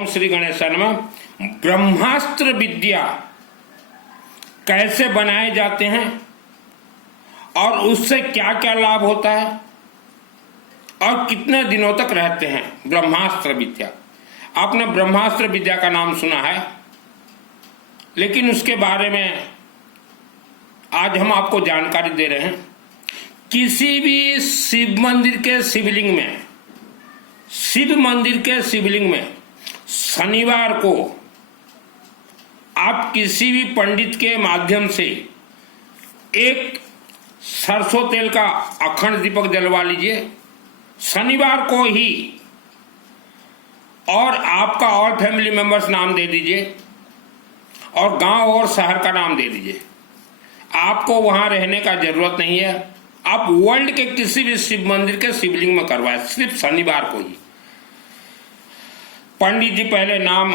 ओम श्री गणेशाय नमः। ब्रह्मास्त्र विद्या कैसे बनाए जाते हैं और उससे क्या क्या लाभ होता है और कितने दिनों तक रहते हैं ब्रह्मास्त्र विद्या। आपने ब्रह्मास्त्र विद्या का नाम सुना है, लेकिन उसके बारे में आज हम आपको जानकारी दे रहे हैं। किसी भी शिव मंदिर के शिवलिंग में शनिवार को आप किसी भी पंडित के माध्यम से एक सरसों तेल का अखंड दीपक जलवा लीजिए शनिवार को ही, और आपका और फैमिली मेंबर्स नाम दे दीजिए और गांव और शहर का नाम दे दीजिए। आपको वहां रहने का जरूरत नहीं है, आप वर्ल्ड के किसी भी शिव मंदिर के शिवलिंग में करवाए, सिर्फ शनिवार को ही। पंडित जी पहले नाम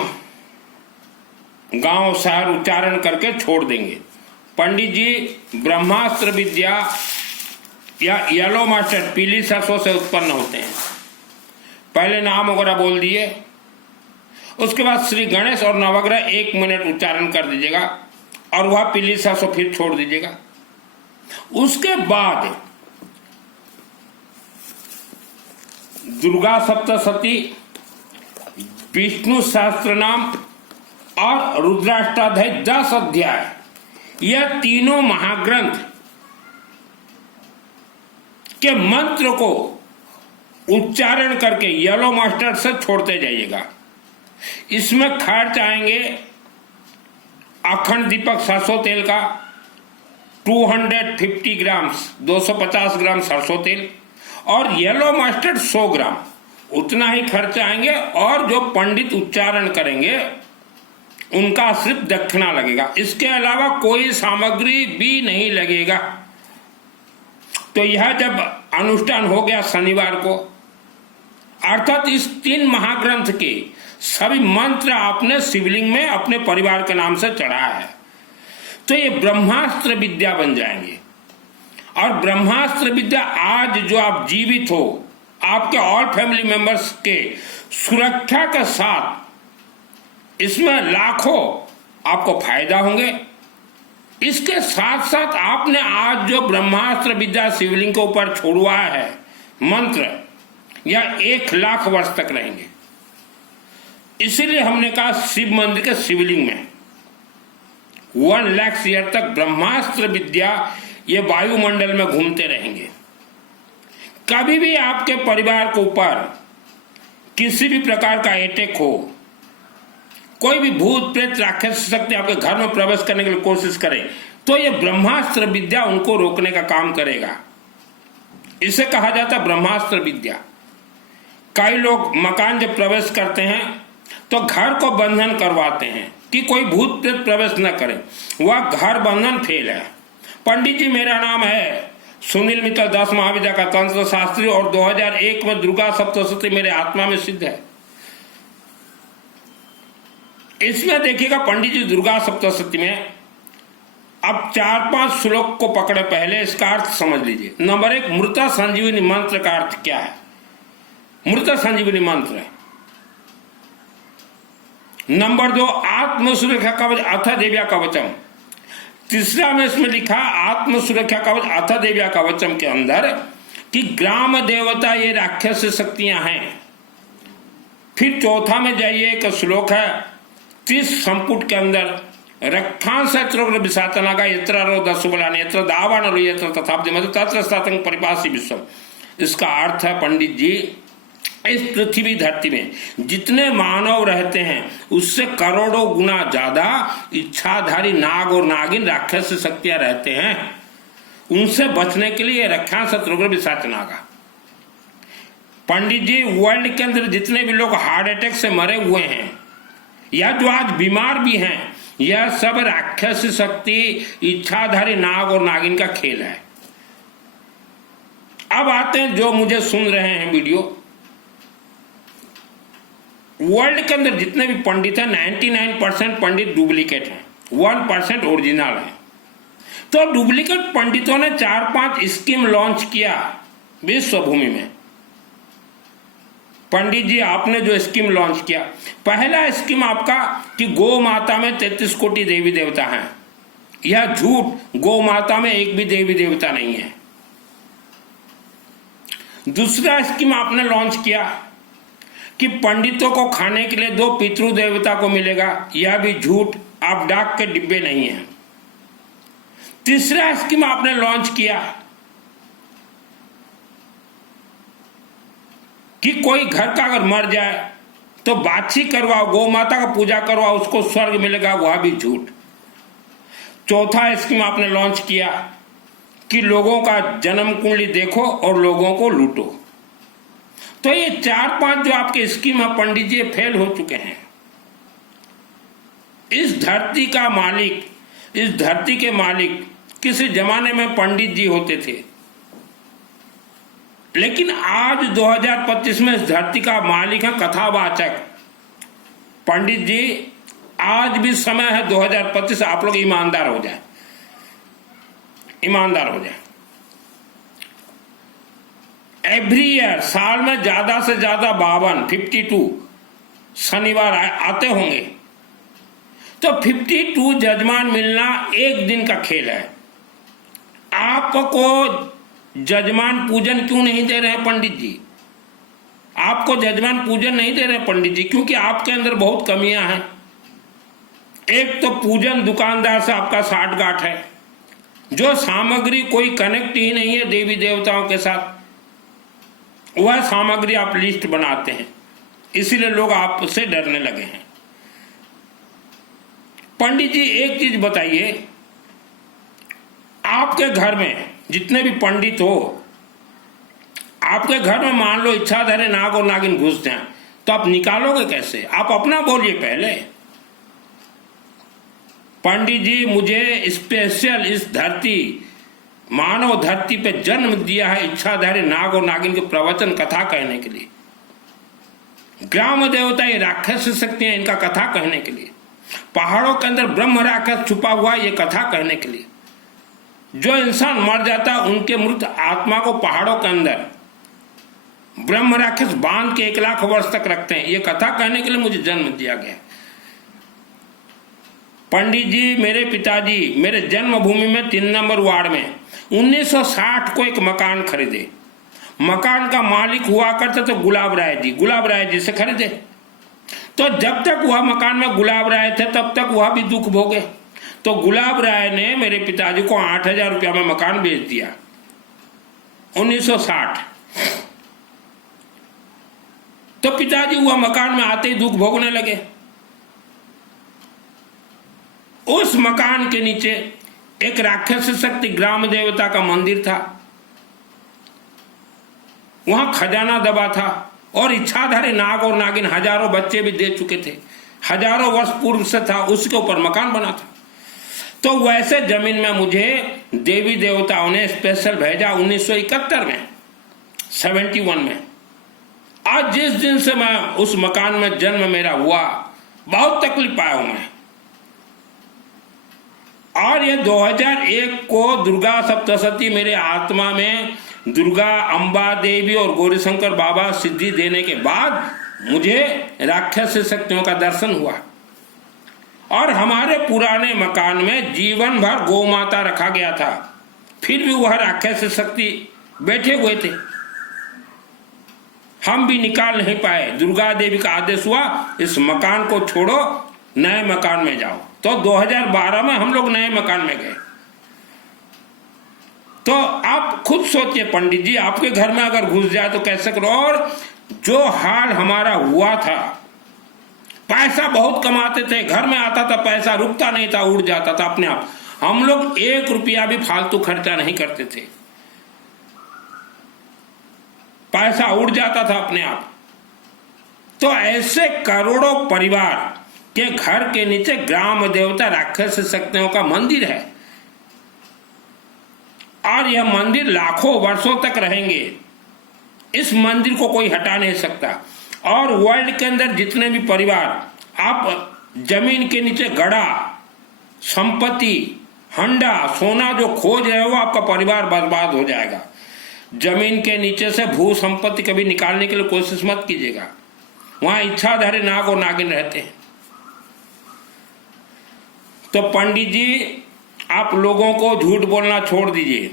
गांव शहर उच्चारण करके छोड़ देंगे। पंडित जी ब्रह्मास्त्र विद्या या येलो मस्टर्ड पीली सरसों से उत्पन्न होते हैं। पहले नाम वगैरह बोल दिए, उसके बाद श्री गणेश और नवग्रह 1 मिनट उच्चारण कर दीजिएगा और वह पीली सरसों फिर छोड़ दीजिएगा। उसके बाद दुर्गा सप्तशती, विष्णु सहस्त्र नाम और रुद्राष्टाध्याय 10 अध्याय, यह तीनों महाग्रंथ के मंत्र को उच्चारण करके येलो मस्टर्ड से छोड़ते जाइएगा। इसमें खर्च आएंगे अखंड दीपक सरसों तेल का 250 ग्राम, 250 ग्राम सरसों तेल, और येलो मस्टर्ड 100 ग्राम, उतना ही खर्च आएंगे। और जो पंडित उच्चारण करेंगे उनका सिर्फ दक्षिणा लगेगा, इसके अलावा कोई सामग्री भी नहीं लगेगा। तो यह जब अनुष्ठान हो गया शनिवार को, अर्थात इस 3 महाग्रंथ के सभी मंत्र आपने शिवलिंग में अपने परिवार के नाम से चढ़ाया है, तो ये ब्रह्मास्त्र विद्या बन जाएंगे। और ब्रह्मास्त्र विद्या आज जो आप जीवित हो, आपके ऑल फैमिली मेंबर्स के सुरक्षा के साथ इसमें लाखों आपको फायदा होंगे। इसके साथ साथ आपने आज जो ब्रह्मास्त्र विद्या शिवलिंग के ऊपर छोड़वा है मंत्र, यह 1 लाख वर्ष तक रहेंगे। इसीलिए हमने कहा शिव मंदिर के शिवलिंग में 1 लाख ईयर तक ब्रह्मास्त्र विद्या ये वायुमंडल में घूमते रहेंगे। कभी भी आपके परिवार के ऊपर किसी भी प्रकार का अटैक हो, कोई भी भूत प्रेत राक्षस शक्ति आपके घर में प्रवेश करने के लिए कोशिश करे, तो ये ब्रह्मास्त्र विद्या उनको रोकने का काम करेगा। इसे कहा जाता है ब्रह्मास्त्र विद्या। कई लोग मकान जब प्रवेश करते हैं तो घर को बंधन करवाते हैं कि कोई भूत प्रेत प्रवेश न करे, वह घर बंधन फेल है। पंडित जी मेरा नाम है सुनील मित्तल, 10 महाविद्या का तंत्र शास्त्री, और 2001 में दुर्गा सप्तशती मेरे आत्मा में सिद्ध है। इसमें देखिएगा पंडित जी दुर्गा सप्तशती में अब 4-5 श्लोक को पकड़े, पहले इसका अर्थ समझ लीजिए। नंबर 1, मृता संजीवनी मंत्र का अर्थ क्या है? मृता संजीवनी मंत्र। नंबर 2, आत्म सुरक्षा कवच अथ देव्या कवचम। तीसरा में इसमें लिखा आत्म सुरक्षा कवच अथ देव्या कवचम के अंदर कि ग्राम देवता ये राक्षस शक्तियां हैं। फिर चौथा में जाइए, एक श्लोक है 30 संपुट के अंदर, रक्षांश विषातनागा यत्र रो दसुबलान यत्र दावान रो यत्र तथाब्दि मत तत्र स्थातंग परिपासी विश्वम। इसका अर्थ है पंडित जी, इस पृथ्वी धरती में जितने मानव रहते हैं उससे करोड़ों गुना ज्यादा इच्छाधारी नाग और नागिन राक्षस शक्तियां रहते हैं। उनसे बचने के लिए रक्षा शत्रुघ्न विषाचनागा। पंडित जी वर्ल्ड के अंदर जितने भी लोग हार्ट अटैक से मरे हुए हैं या जो आज बीमार भी हैं, यह सब राक्षस शक्ति इच्छाधारी नाग और नागिन का खेल है। अब आते हैं जो मुझे सुन रहे हैं वीडियो, वर्ल्ड के अंदर जितने भी पंडित हैं 99% पंडित डुप्लीकेट हैं, 1% ओरिजिनल है। तो डुप्लीकेट पंडितों ने 4-5 स्कीम लॉन्च किया विश्व भूमि में। पंडित जी आपने जो स्कीम लॉन्च किया, पहला स्कीम आपका कि गौ माता में 33 कोटि देवी देवता हैं, यह झूठ, गौ माता में एक भी देवी देवता नहीं है। दूसरा स्कीम आपने लॉन्च किया कि पंडितों को खाने के लिए 2 पितृ देवता को मिलेगा, यह भी झूठ, आप डाक के डिब्बे नहीं हैं। तीसरा स्कीम आपने लॉन्च किया कि कोई घर का अगर मर जाए तो बाछी करवाओ, गौ माता का पूजा करवाओ, उसको स्वर्ग मिलेगा, वह भी झूठ। चौथा स्कीम आपने लॉन्च किया कि लोगों का जन्म कुंडली देखो और लोगों को लूटो। तो ये 4-5 जो आपके स्कीम है पंडित जी, फेल हो चुके हैं। इस धरती का मालिक, इस धरती के मालिक किसी जमाने में पंडित जी होते थे, लेकिन आज 2025 में इस धरती का मालिक है कथावाचक। पंडित जी आज भी समय है 2025, आप लोग ईमानदार हो जाए, ईमानदार हो जाए। एवरी ईयर साल में ज्यादा से ज्यादा 52 शनिवार आते होंगे, तो 52 जजमान मिलना एक दिन का खेल है। आपको जजमान पूजन क्यों नहीं दे रहे पंडित जी? आपको जजमान पूजन नहीं दे रहे पंडित जी क्योंकि आपके अंदर बहुत कमियां हैं। एक तो पूजन दुकानदार से आपका साठगांठ है, जो सामग्री कोई कनेक्ट ही नहीं है देवी देवताओं के साथ, वह सामग्री आप लिस्ट बनाते हैं, इसीलिए लोग आपसे डरने लगे हैं। पंडित जी एक चीज बताइए, आपके घर में जितने भी पंडित हो, आपके घर में मान लो इच्छाधारी नाग और नागिन घुस जाएं, तो आप निकालोगे कैसे? आप अपना बोलिए पहले। पंडित जी मुझे स्पेशल इस धरती, मानव धरती पे जन्म दिया है इच्छाधारी नाग और नागिन के प्रवचन कथा कहने के लिए। ग्राम देवता ये राक्षस शक्ति है, इनका कथा कहने के लिए। पहाड़ों के अंदर ब्रह्म राक्षस छुपा हुआ, ये कथा कहने के लिए। जो इंसान मर जाता है उनके मृत आत्मा को पहाड़ों के अंदर ब्रह्म राक्षस बांध के 1 लाख वर्ष तक रखते हैं, ये कथा कहने के लिए मुझे जन्म दिया गया। पंडित जी मेरे पिताजी मेरे जन्मभूमि में 3 नंबर वार्ड में 1960 को एक मकान खरीदे। मकान का मालिक हुआ करते तो गुलाब राय जी से खरीदे। तो जब तक वह मकान में गुलाब राय थे तब तक वह भी दुख भोगे। तो गुलाब राय ने मेरे पिताजी को 8,000 रुपया में मकान बेच दिया 1960। तो पिताजी वह मकान में आते ही दुख भोगने लगे। उस मकान के नीचे एक राक्षस शक्ति ग्राम देवता का मंदिर था, वहां खजाना दबा था और इच्छाधारी नाग और नागिन हजारों बच्चे भी दे चुके थे, हजारों वर्ष पूर्व से था, उसके ऊपर मकान बना था। तो वैसे जमीन में मुझे देवी देवताओं ने स्पेशल भेजा 1971 में, 71 में। आज जिस दिन से मैं उस मकान में जन्म मेरा हुआ, बहुत तकलीफ पाया हूं मैं। और ये 2001 को दुर्गा सप्तशती मेरे आत्मा में दुर्गा, अंबा देवी और गौरीशंकर बाबा सिद्धि देने के बाद मुझे राक्षस शक्तियों का दर्शन हुआ। और हमारे पुराने मकान में जीवन भर गौ माता रखा गया था, फिर भी वह राक्षस शक्ति बैठे हुए थे, हम भी निकाल नहीं पाए। दुर्गा देवी का आदेश हुआ इस मकान को छोड़ो, नए मकान में जाओ। तो 2012 में हम लोग नए मकान में गए। तो आप खुद सोचिए पंडित जी, आपके घर में अगर घुस जाए तो कैसे करो। और जो हाल हमारा हुआ था, पैसा बहुत कमाते थे, घर में आता था पैसा, रुकता नहीं था, उड़ जाता था अपने आप। हम लोग 1 रुपया भी फालतू खर्चा नहीं करते थे, पैसा उड़ जाता था अपने आप। तो ऐसे करोड़ों परिवार के घर के नीचे ग्राम देवता राक्षस शक्तियों का मंदिर है, और यह मंदिर लाखों वर्षों तक रहेंगे। इस मंदिर को कोई हटा नहीं सकता। और वर्ल्ड के अंदर जितने भी परिवार आप जमीन के नीचे गड़ा, संपत्ति, हंडा, सोना जो खोज रहे हो, आपका परिवार बर्बाद हो जाएगा। जमीन के नीचे से भू संपत्ति कभी निकालने के लिए कोशिश मत कीजिएगा, वहां इच्छाधारी नाग और नागिन रहते हैं। तो पंडित जी आप लोगों को झूठ बोलना छोड़ दीजिए।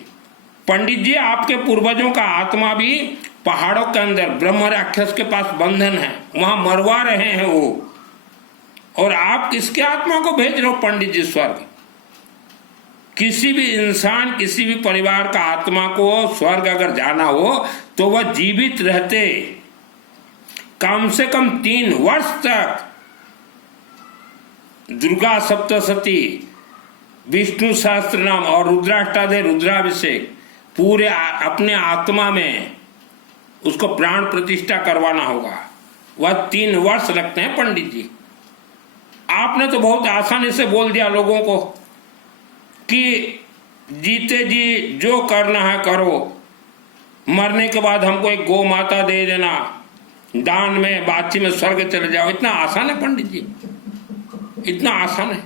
पंडित जी आपके पूर्वजों का आत्मा भी पहाड़ों के अंदर ब्रह्म राक्षस के पास बंधन है, वहां मरवा रहे हैं वो, और आप किसके आत्मा को भेज रहे हो पंडित जी स्वर्ग? किसी भी इंसान, किसी भी परिवार का आत्मा को स्वर्ग अगर जाना हो तो वह जीवित रहते कम से कम 3 वर्ष तक दुर्गा सप्तशती, विष्णु सहस्त्र नाम और रुद्राष्टादय रुद्राभिषेक पूरे अपने आत्मा में उसको प्राण प्रतिष्ठा करवाना होगा। वह 3 वर्ष लगते हैं पंडित जी। आपने तो बहुत आसानी से बोल दिया लोगों को कि जीते जी जो करना है करो, मरने के बाद हमको एक गौ माता दे देना, दान में बातचीत में स्वर्ग चले जाओ। इतना आसान है पंडित जी? इतना आसान है?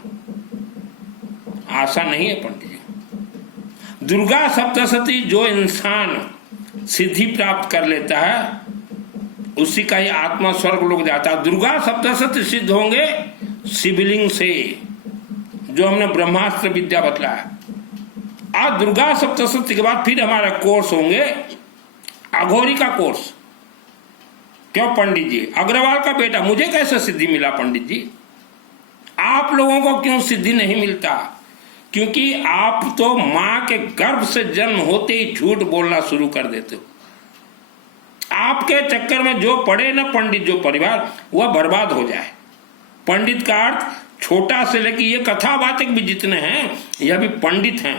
आसान नहीं है पंडित जी। दुर्गा सप्तशती जो इंसान सिद्धि प्राप्त कर लेता है उसी का ही आत्मा स्वर्ग लोग जाता है। दुर्गा सप्तशती सिद्ध होंगे शिवलिंग से, जो हमने ब्रह्मास्त्र विद्या बतलाया। आज दुर्गा सप्तशती के बाद फिर हमारा कोर्स होंगे अघोरी का कोर्स। क्यों पंडित जी? अग्रवाल का बेटा, मुझे कैसे सिद्धि मिला पंडित जी? आप लोगों को क्यों सिद्धि नहीं मिलता? क्योंकि आप तो मां के गर्भ से जन्म होते ही झूठ बोलना शुरू कर देते हो। आपके चक्कर में जो पड़े ना पंडित, जो परिवार, वह बर्बाद हो जाए। पंडित का अर्थ छोटा से लेकर ये कथावाचक भी जितने हैं यह भी पंडित हैं।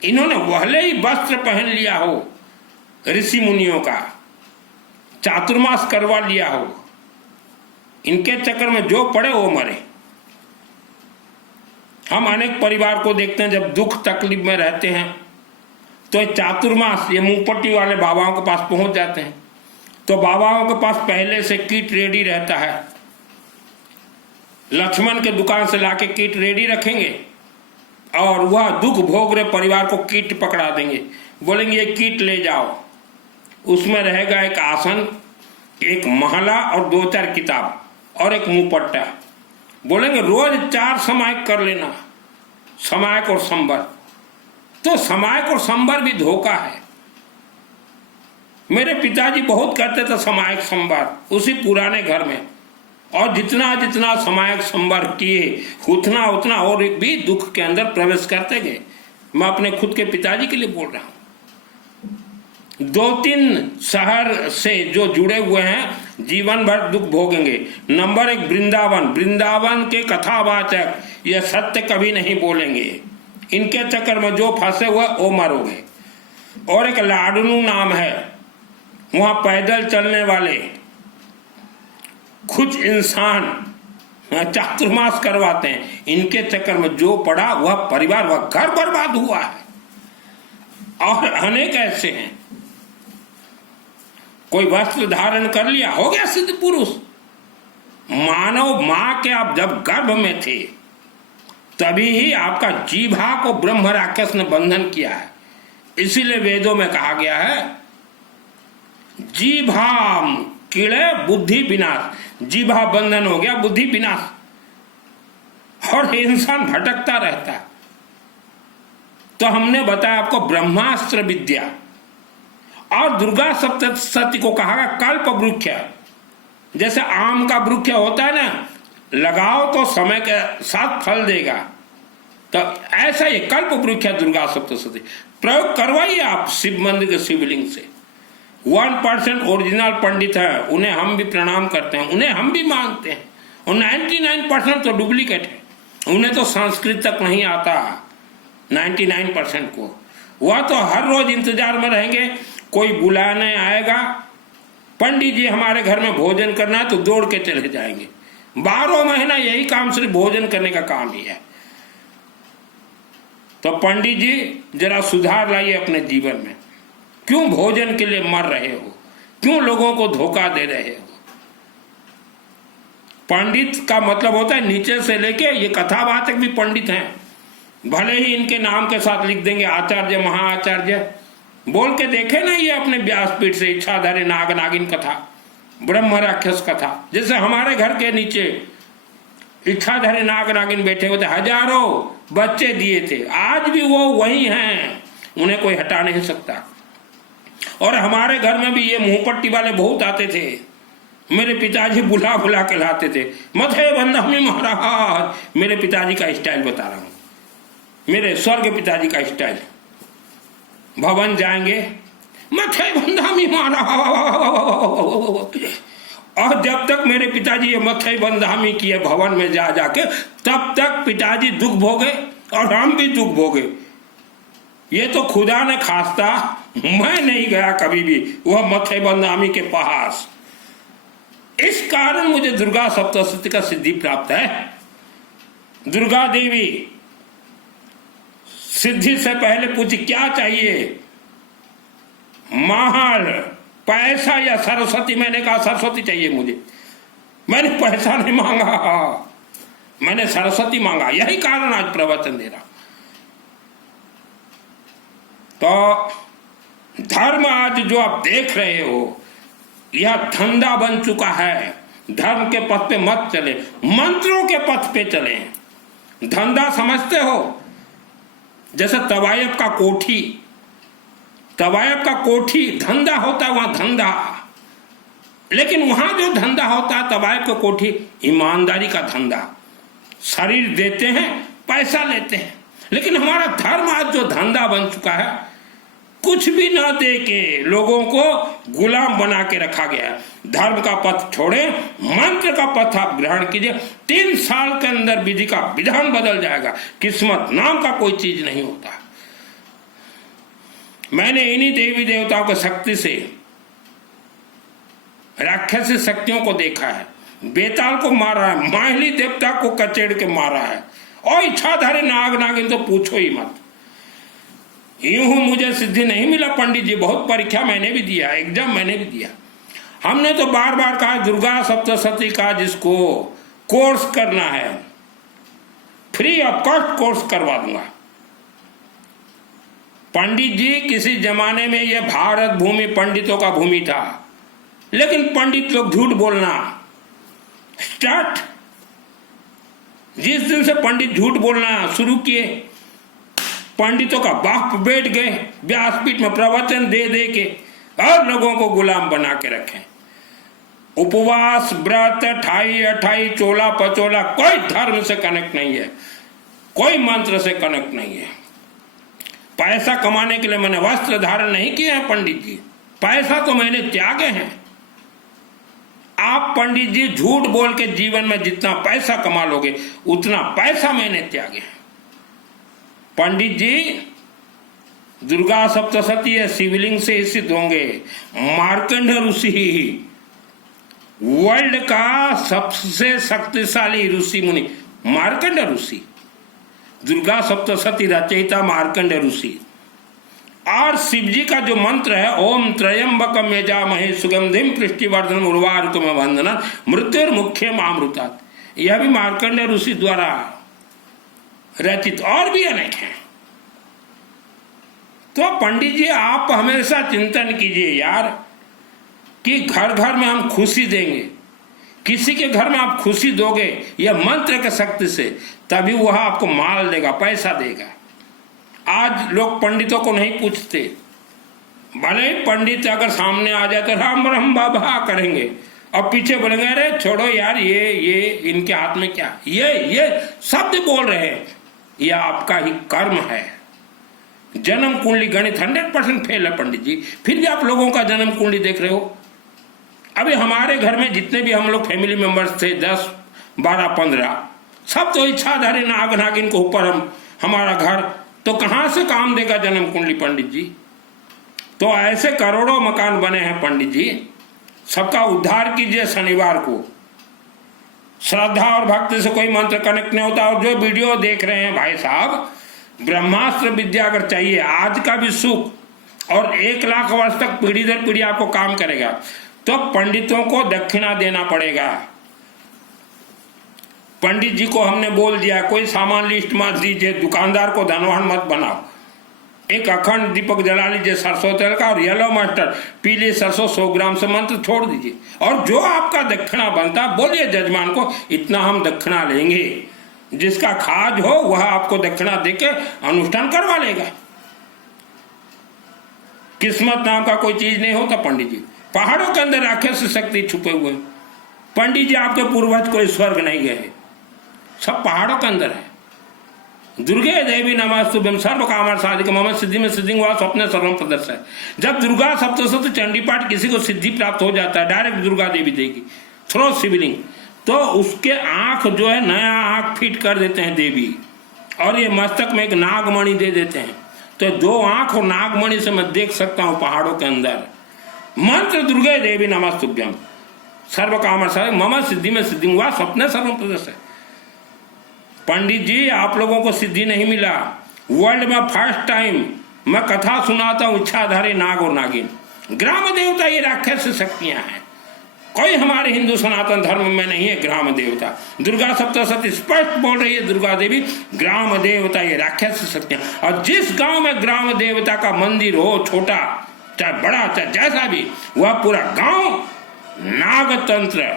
इन्होंने भले ही वस्त्र पहन लिया हो ऋषि मुनियों का, चातुर्मास करवा लिया हो, इनके चक्कर में जो पड़े वो मरे। हम अनेक परिवार को देखते हैं जब दुख तकलीफ में रहते हैं तो चातुर्मास ये मुंहपट्टी वाले बाबाओं के पास पहुंच जाते हैं। तो बाबाओं के पास पहले से किट रेडी रहता है, लक्ष्मण के दुकान से लाके किट रेडी रखेंगे और वह दुख भोग रहे परिवार को किट पकड़ा देंगे, बोलेंगे ये किट ले जाओ। उसमें रहेगा एक आसन, एक महला और 2-4 किताब और एक मुंहपट्टा। बोलेंगे रोज 4 समायक कर लेना, समायक और संबर। तो समायक और संबर भी धोखा है। मेरे पिताजी बहुत करते थे समायक संबर उसी पुराने घर में, और जितना जितना समायक संबर किए उतना उतना और भी दुख के अंदर प्रवेश करते गए। मैं अपने खुद के पिताजी के लिए बोल रहा हूं। 2-3 शहर से जो जुड़े हुए हैं जीवन भर दुख भोगेंगे। नंबर 1 वृंदावन, वृंदावन के कथावाचक यह सत्य कभी नहीं बोलेंगे। इनके चक्कर में जो फंसे हुए वो मरोगे। और एक लाडनू नाम है, वहां पैदल चलने वाले कुछ इंसान चातुर्मास करवाते हैं। इनके चक्कर में जो पड़ा वह परिवार, वह घर बर्बाद हुआ है। और अनेक ऐसे हैं, कोई वस्त्र धारण कर लिया, हो गया सिद्ध पुरुष। मानव मां के आप जब गर्भ में थे तभी ही आपका जीभा को ब्रह्म राक्षस ने बंधन किया है। इसीलिए वेदों में कहा गया है जीभा कीड़े बुद्धि विनाश। जीभा बंधन हो गया, बुद्धि विनाश, और इंसान भटकता रहता है। तो हमने बताया आपको ब्रह्मास्त्र विद्या। और दुर्गा सप्तशती को कहा गया कल्प वृक्ष। जैसे आम का वृक्ष होता है ना, लगाओ तो समय के साथ फल देगा, तो ऐसा ही कल्प वृक्ष दुर्गा सप्तशती। प्रयोग करवाइए आप शिव मंदिर के शिवलिंग से। 1% ओरिजिनल पंडित है, उन्हें हम भी प्रणाम करते हैं, उन्हें हम भी मानते हैं। और 99% तो डुप्लीकेट है, उन्हें तो संस्कृत तक नहीं आता। 99% को वह तो हर रोज इंतजार में रहेंगे कोई बुलाने आएगा, पंडित जी हमारे घर में भोजन करना है, तो दौड़ के चले जाएंगे। 12 महीना यही काम, सिर्फ भोजन करने का काम ही है। तो पंडित जी जरा सुधार लाइए अपने जीवन में। क्यों भोजन के लिए मर रहे हो? क्यों लोगों को धोखा दे रहे हो? पंडित का मतलब होता है नीचे से लेके, ये कथावाचक भी पंडित हैं, भले ही इनके नाम के साथ लिख देंगे आचार्य महाआचार्य, बोल के देखे ना ये अपने व्यासपीठ से, इच्छाधारी नाग नागिन कथा, ब्रह्म राक्षस कथा। जैसे हमारे घर के नीचे इच्छाधारी नाग नागिन बैठे हुए थे, हजारों बच्चे दिए थे, आज भी वो वही हैं, उन्हें कोई हटा नहीं सकता। और हमारे घर में भी ये मुंहपट्टी वाले बहुत आते थे, मेरे पिताजी बुला बुला के लाते थे, मथे बंधामी महाराज। मेरे पिताजी का स्टाइल बता रहा हूं, मेरे स्वर्ग पिताजी का स्टाइल। भवन जाएंगे, मथे बंधामी महाराज, और जब तक मेरे पिताजी ये मथे बंधामी किए भवन में जा जाके, तब तक पिताजी दुख भोगे और हम भी दुख भोगे। ये तो खुदा ने खास्ता, मैं नहीं गया कभी भी वह मथे बंधामी के पास। इस कारण मुझे दुर्गा सप्तशती का सिद्धि प्राप्त है। दुर्गा देवी सिद्धि से पहले पूछी क्या चाहिए, महल, पैसा या सरस्वती। मैंने कहा सरस्वती चाहिए मुझे, मैंने पैसा नहीं मांगा, मैंने सरस्वती मांगा। यही कारण आज प्रवचन दे रहा। तो धर्म आज जो आप देख रहे हो, यह धंधा बन चुका है। धर्म के पथ पे मत चले, मंत्रों के पथ पे चले। धंधा समझते हो, जैसे तवायब का कोठी, तवायब का कोठी धंधा होता है, वहां धंधा। लेकिन वहां जो धंधा होता है तवायब का कोठी, ईमानदारी का धंधा। शरीर देते हैं, पैसा लेते हैं। लेकिन हमारा धर्म आज जो धंधा बन चुका है, कुछ भी ना दे के लोगों को गुलाम बना के रखा गया है। धर्म का पथ छोड़े, मंत्र का पथ आप ग्रहण कीजिए। 3 साल के अंदर विधि का विधान बदल जाएगा। किस्मत नाम का कोई चीज नहीं होता। मैंने इन्हीं देवी देवताओं की शक्ति से राक्षसी शक्तियों को देखा है। बेताल को मारा है, माहिली देवता को कचेड़ के मारा है, और इच्छाधारी नाग नागिन तो पूछो ही मत। यूं मुझे सिद्धि नहीं मिला पंडित जी, बहुत परीक्षा मैंने भी दिया, एग्जाम मैंने भी दिया। हमने तो बार बार कहा दुर्गा सप्तशती का जिसको कोर्स करना है, फ्री ऑफ कॉस्ट कोर्स करवा दूंगा। पंडित जी, किसी जमाने में यह भारत भूमि पंडितों का भूमि था, लेकिन पंडित लोग झूठ बोलना स्टार्ट। जिस दिन से पंडित झूठ बोलना शुरू किए, पंडितों का बाप बैठ गए व्यासपीठ में प्रवचन दे दे के, और लोगों को गुलाम बना के रखें। उपवास, व्रत, ठाई अठाई, चोला पचोला, कोई धर्म से कनेक्ट नहीं है, कोई मंत्र से कनेक्ट नहीं है। पैसा कमाने के लिए मैंने वस्त्र धारण नहीं किए हैं पंडित जी, पैसा तो मैंने त्यागे हैं। आप पंडित जी झूठ बोल के जीवन में जितना पैसा कमा लोगे, उतना पैसा मैंने त्यागे हैं। पंडित जी, दुर्गा सप्तशती है, शिवलिंग से सिद्ध होंगे। मार्कंड ऋषि वर्ल्ड का सबसे शक्तिशाली ऋषि मुनि, मार्कंड ऋषि। दुर्गा सप्तशती रचयिता मार्कंड ऋषि। और शिव जी का जो मंत्र है, ओम त्रयंबकम यजामहे सुगंधिम पुष्टिवर्धनम उर्वारुकम बंधना मृत्युर्मुख्यम अमृतात्, यह भी मार्कंड ऋषि द्वारा रचित। और भी अनेक हैं। तो पंडित जी, आप हमेशा चिंतन कीजिए यार, कि घर घर में हम खुशी देंगे। किसी के घर में आप खुशी दोगे यह मंत्र के शक्ति से, तभी वह आपको माल देगा, पैसा देगा। आज लोग पंडितों को नहीं पूछते, भले पंडित अगर सामने आ जाए तो राम राम बाबा करेंगे, और पीछे बोलेंगे अरे छोड़ो यार, ये इनके हाथ में क्या, ये शब्द बोल रहे हैं। यह आपका ही कर्म है। जन्म कुंडली गणित 100% फेल है पंडित जी, फिर भी आप लोगों का जन्म कुंडली देख रहे हो। अभी हमारे घर में जितने भी हम लोग फैमिली मेंबर्स थे, 10, 12, 15, सब तो इच्छाधारी नाग नागिन को ऊपर हमारा घर, तो कहां से काम देगा जन्म कुंडली पंडित जी। तो ऐसे करोड़ों मकान बने हैं पंडित जी, सबका उद्धार कीजिए। शनिवार को श्रद्धा और भक्ति से कोई मंत्र कनेक्ट नहीं होता। और जो वीडियो देख रहे हैं भाई साहब, ब्रह्मास्त्र विद्या अगर चाहिए, आज का भी सुख और 1 लाख वर्ष तक पीढ़ी दर पीढ़ी आपको काम करेगा, तो पंडितों को दक्षिणा देना पड़ेगा। पंडित जी को हमने बोल दिया कोई सामान लिस्ट मत दीजिए, दुकानदार को धनवान मत बनाओ। एक अखंड दीपक जला लीजिए सरसों तेल का, और येलो मस्टर्ड पीली सरसों 100 ग्राम से मंत्र छोड़ दीजिए। और जो आपका दक्षिणा बनता बोलिए जजमान को इतना हम दक्षिणा लेंगे, जिसका खाज हो वह आपको दक्षिणा देके अनुष्ठान करवा लेगा। किस्मत नाम का कोई चीज नहीं होता पंडित जी। पहाड़ों के अंदर राक्षस शक्ति छुपे हुए हैं। पंडित जी आपके पूर्वज कोई स्वर्ग नहीं गए, सब पहाड़ों के अंदर है। दुर्गे देवी नमस्तुभ्यं सर्व कामर्थ साधिके मम सिद्धि में सिद्धि वा स्वप्ने सर्वम प्रदर्शय। जब दुर्गा सप्तशती चंडी पाठ किसी को सिद्धि प्राप्त हो जाता है, डायरेक्ट दुर्गा देवी देगी थ्रो शिवलिंग, तो उसके आंख जो है नया आंख फिट कर देते हैं देवी, और ये मस्तक में एक नागमणि दे देते हैं। तो 2 आंख और नागमणि से मैं देख सकता हूं पहाड़ों के अंदर। मंत्र दुर्गे देवी नमस्तुभ्यं सर्व कामर्थ साधिके मम सिद्धि में सिद्धि वा स्वप्ने सर्वम प्रदर्शय। पंडित जी आप लोगों को सिद्धि नहीं मिला। वर्ल्ड में फर्स्ट टाइम मैं कथा सुनाता हूं इच्छाधारी नाग और नागिन। ग्राम देवता ये राक्षस शक्तियां हैं, कोई हमारे हिंदू सनातन धर्म में नहीं है ग्राम देवता। दुर्गा सप्तशती स्पष्ट बोल रही है दुर्गा देवी, ग्राम देवता ये राक्षस शक्तियां। और जिस गांव में ग्राम देवता का मंदिर हो, छोटा चाहे बड़ा चाहे जैसा भी, वह पूरा गांव नागतंत्र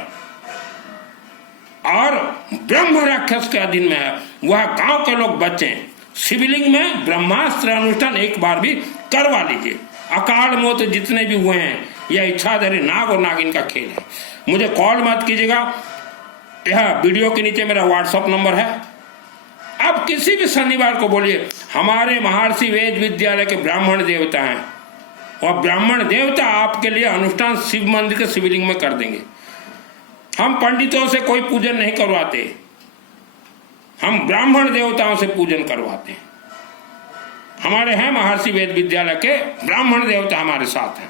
और ब्रह्म राक्षस के अधीन में है। वह गांव के लोग बचे। शिवलिंग में ब्रह्मास्त्र अनुष्ठान एक बार भी करवा लीजिए। अकाल मौत जितने भी हुए हैं यह इच्छाधारी नाग और नागिन का खेल है। मुझे कॉल मत कीजिएगा, यह वीडियो के नीचे मेरा व्हाट्सएप नंबर है। आप किसी भी शनिवार को बोलिए हमारे महर्षि वेद विद्यालय के ब्राह्मण देवता हैं, और ब्राह्मण देवता आपके लिए अनुष्ठान शिव मंदिर के शिवलिंग में कर देंगे। हम पंडितों से कोई पूजन नहीं करवाते, हम ब्राह्मण देवताओं से पूजन करवाते हैं। हमारे हैं महर्षि वेद विद्यालय के ब्राह्मण देवता हमारे साथ हैं।